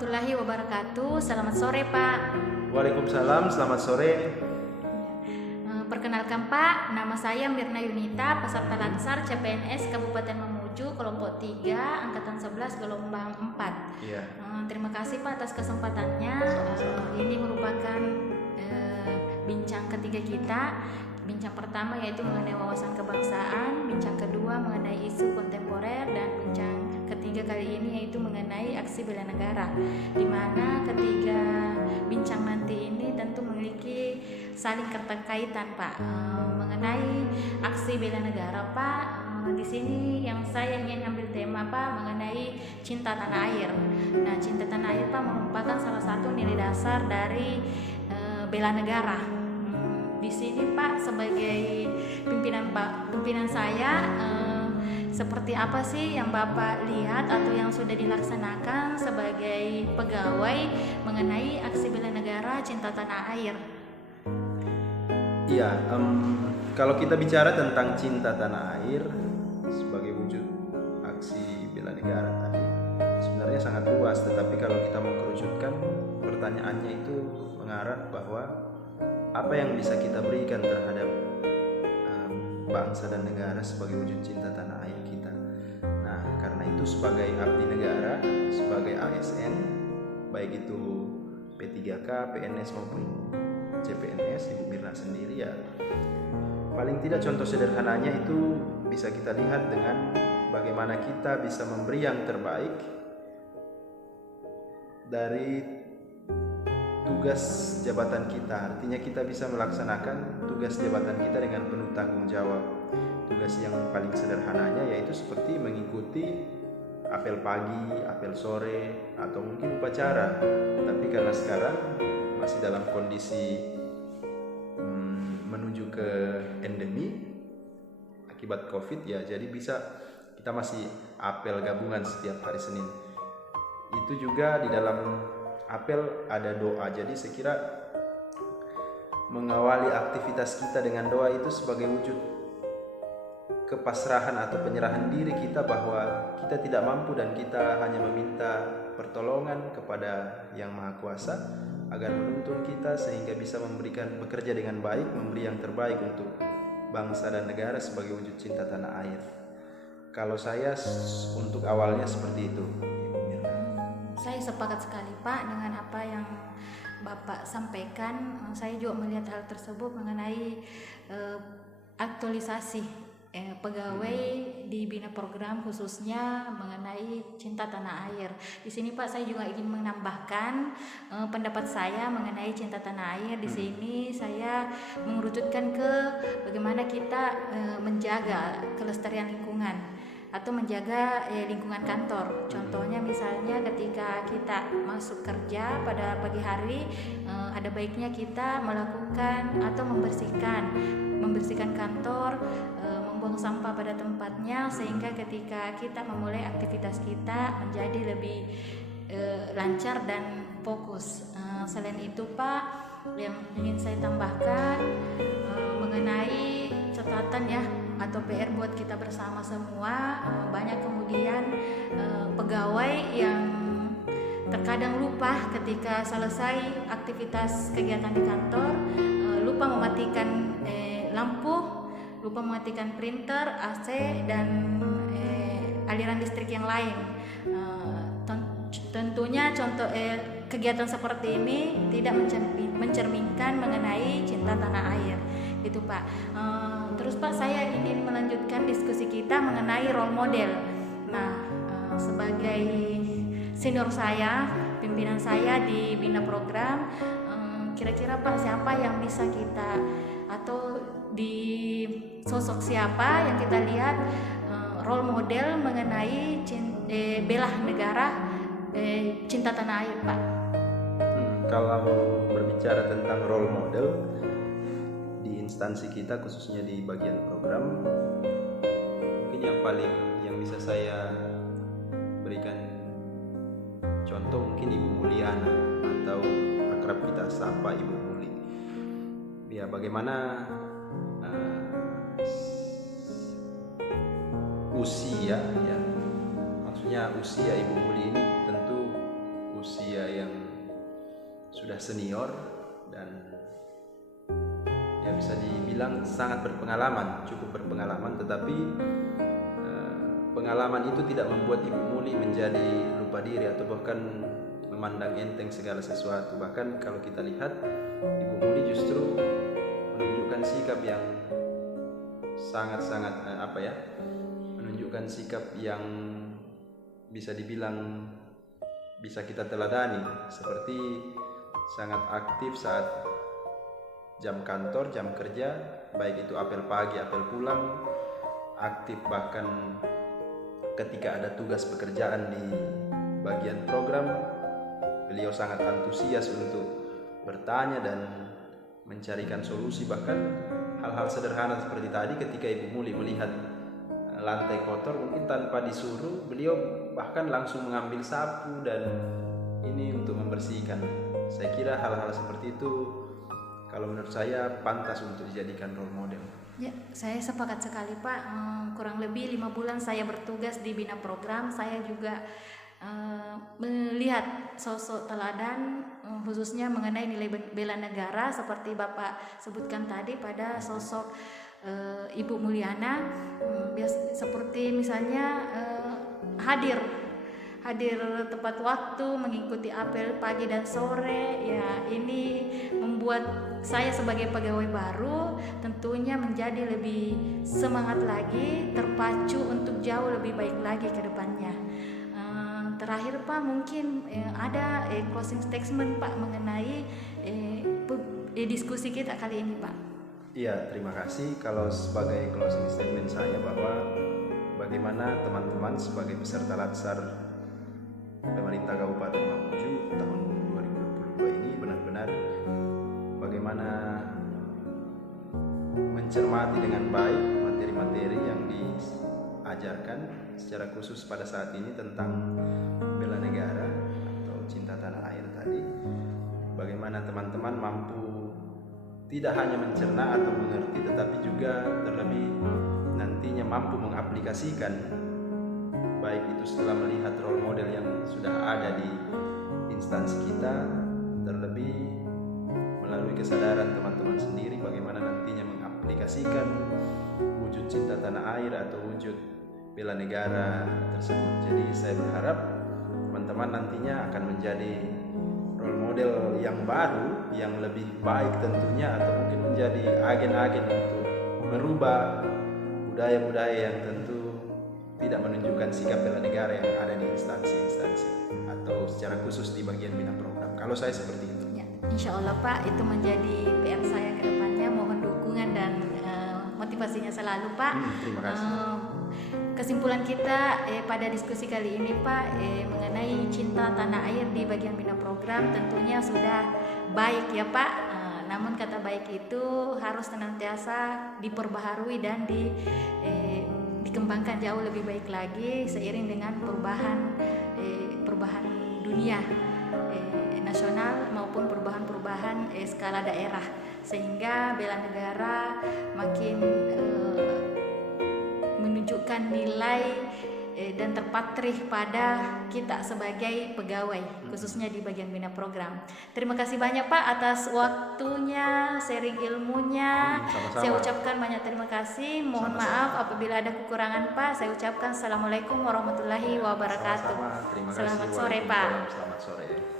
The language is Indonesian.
warahmatullahi wabarakatuh. Selamat sore, Pak. Waalaikumsalam, selamat sore. Perkenalkan, Pak, nama saya Mirna Yunita, peserta Lansar CPNS Kabupaten Mamuju, kelompok 3, angkatan 11, gelombang 4. Iya. Terima kasih, Pak, atas kesempatannya. Ini merupakan bincang ketiga kita. Bincang pertama yaitu mengenai wawasan kebangsaan, bincang kedua mengenai isu kontemporer, dan bincang ketiga kali ini yaitu mengenai aksi bela negara, di mana ketiga bincang nanti ini tentu memiliki saling keterkaitan, Pak. Mengenai aksi bela negara, Pak, di sini yang saya ingin ambil tema, Pak, mengenai cinta tanah air. Nah, cinta tanah air, Pak, merupakan salah satu nilai dasar dari bela negara. Di sini, Pak, sebagai pimpinan saya, seperti apa sih yang Bapak lihat atau yang sudah dilaksanakan sebagai pegawai mengenai aksi bela negara cinta tanah air? Iya, kalau kita bicara tentang cinta tanah air sebagai wujud aksi bela negara tadi, sebenarnya sangat luas. Tetapi kalau kita mau kerucutkan, pertanyaannya itu mengarah bahwa apa yang bisa kita berikan terhadap bangsa dan negara sebagai wujud cinta tanah air kita. Nah, karena itu sebagai abdi negara, sebagai ASN, baik itu P3K, PNS maupun CPNS, Ibu Mirna sendiri, ya paling tidak contoh sederhananya itu bisa kita lihat dengan bagaimana kita bisa memberi yang terbaik dari tugas jabatan kita. Artinya kita bisa melaksanakan tugas jabatan kita dengan penuh tanggung jawab. Tugas yang paling sederhananya yaitu seperti mengikuti apel pagi, apel sore, atau mungkin upacara. Tapi karena sekarang masih dalam kondisi menuju ke endemi akibat COVID, ya jadi kita masih apel gabungan setiap hari Senin. Itu juga di dalam apel ada doa. Jadi saya kira mengawali aktivitas kita dengan doa itu sebagai wujud kepasrahan atau penyerahan diri kita bahwa kita tidak mampu dan kita hanya meminta pertolongan kepada Yang Maha Kuasa agar menuntun kita sehingga bisa bekerja dengan baik, memberi yang terbaik untuk bangsa dan negara sebagai wujud cinta tanah air. Kalau saya untuk awalnya seperti itu. Saya sepakat sekali, Pak, dengan apa yang Bapak sampaikan. Saya juga melihat hal tersebut mengenai aktualisasi pegawai di bina program, khususnya mengenai cinta tanah air. Di sini, Pak, saya juga ingin menambahkan pendapat saya mengenai cinta tanah air. Di sini saya mengerucutkan ke bagaimana kita menjaga kelestarian lingkungan atau menjaga lingkungan kantor. Contohnya misalnya ketika kita masuk kerja pada pagi hari, ada baiknya kita melakukan atau membersihkan kantor, membuang sampah pada tempatnya, sehingga ketika kita memulai aktivitas kita menjadi lebih lancar dan fokus. Selain itu, Pak, yang ingin saya tambahkan mengenai catatan ya atau PR buat kita bersama semua. Banyak kemudian pegawai yang terkadang lupa ketika selesai aktivitas kegiatan di kantor, lupa mematikan lampu, lupa mematikan printer, AC, dan aliran listrik yang lain. Tentunya contoh kegiatan seperti ini tidak mencerminkan mengenai cinta tanah air, gitu, Pak. Terus, Pak, saya ingin melanjutkan diskusi kita mengenai role model. Nah, sebagai senior saya, pimpinan saya di bina program, kira-kira, Pak, siapa yang bisa kita atau di sosok siapa yang kita lihat role model mengenai bela negara, cinta tanah air, Pak? Kalau berbicara tentang role model di instansi kita, khususnya di bagian program, mungkin yang bisa saya berikan contoh mungkin Ibu Mulyana, atau akrab kita sapa Ibu Muli. Ya, bagaimana usia, ya maksudnya usia Ibu Muli ini tentu usia yang sudah senior dan ya bisa dibilang sangat berpengalaman, cukup berpengalaman, tetapi pengalaman itu tidak membuat Ibu Muli menjadi lupa diri atau bahkan memandang enteng segala sesuatu. Bahkan kalau kita lihat, Ibu Muli justru menunjukkan sikap yang sangat-sangat menunjukkan sikap yang bisa dibilang bisa kita teladani, seperti sangat aktif saat jam kantor, jam kerja, baik itu apel pagi, apel pulang, aktif bahkan ketika ada tugas pekerjaan di bagian program, beliau sangat antusias untuk bertanya dan mencarikan solusi. Bahkan hal-hal sederhana seperti tadi, ketika Ibu Muli melihat lantai kotor, mungkin tanpa disuruh, beliau bahkan langsung mengambil sapu dan ini untuk membersihkan. Saya kira hal-hal seperti itu kalau menurut saya pantas untuk dijadikan role model. Ya, saya sepakat sekali Pak. Kurang lebih 5 bulan saya bertugas di Bina Program, saya juga melihat sosok teladan khususnya mengenai nilai bela negara seperti Bapak sebutkan tadi pada sosok Ibu Mulyana, seperti misalnya hadir tepat waktu mengikuti apel pagi dan sore. Ya, ini membuat saya sebagai pegawai baru tentunya menjadi lebih semangat lagi, terpacu untuk jauh lebih baik lagi ke depannya. Terakhir Pak, mungkin ada closing statement Pak mengenai diskusi kita kali ini Pak. Iya, terima kasih. Kalau sebagai closing statement saya, bahwa bagaimana teman-teman sebagai peserta latsar pemerintah Kabupaten Mamuju tahun 2022 ini benar-benar bagaimana mencermati dengan baik materi-materi yang diajarkan secara khusus pada saat ini tentang bela negara atau cinta tanah air tadi. Bagaimana teman-teman mampu tidak hanya mencerna atau mengerti, tetapi juga terlebih nantinya mampu mengaplikasikan, baik itu setelah melihat role model yang sudah ada di instansi kita, terlebih melalui kesadaran teman-teman sendiri bagaimana nantinya mengaplikasikan wujud cinta tanah air atau wujud bela negara tersebut. Jadi saya berharap teman-teman nantinya akan menjadi role model yang baru, yang lebih baik tentunya, atau mungkin menjadi agen-agen untuk merubah budaya-budaya yang tentu tidak menunjukkan sikap bela negara yang ada di instansi-instansi atau secara khusus di bagian Bina Program. Kalau saya seperti itu. Ya, insya Allah Pak, itu menjadi PR saya ke depannya. Mohon dukungan dan motivasinya selalu Pak. Terima kasih. Kesimpulan kita pada diskusi kali ini Pak, mengenai cinta tanah air di bagian Bina Program tentunya sudah baik ya Pak. Namun kata baik itu harus senantiasa diperbaharui dan dikembangkan jauh lebih baik lagi seiring dengan perubahan dunia nasional maupun perubahan skala daerah, sehingga bela negara makin menunjukkan nilai dan terpatri pada kita sebagai pegawai khususnya di bagian Bina Program. Terima kasih banyak Pak atas waktunya, sharing ilmunya. Sama-sama. Saya ucapkan banyak terima kasih. Mohon maaf apabila ada kekurangan Pak. Saya ucapkan Assalamualaikum warahmatullahi wabarakatuh. Sama-sama. Terima kasih. Selamat sore Pak. Selamat sore.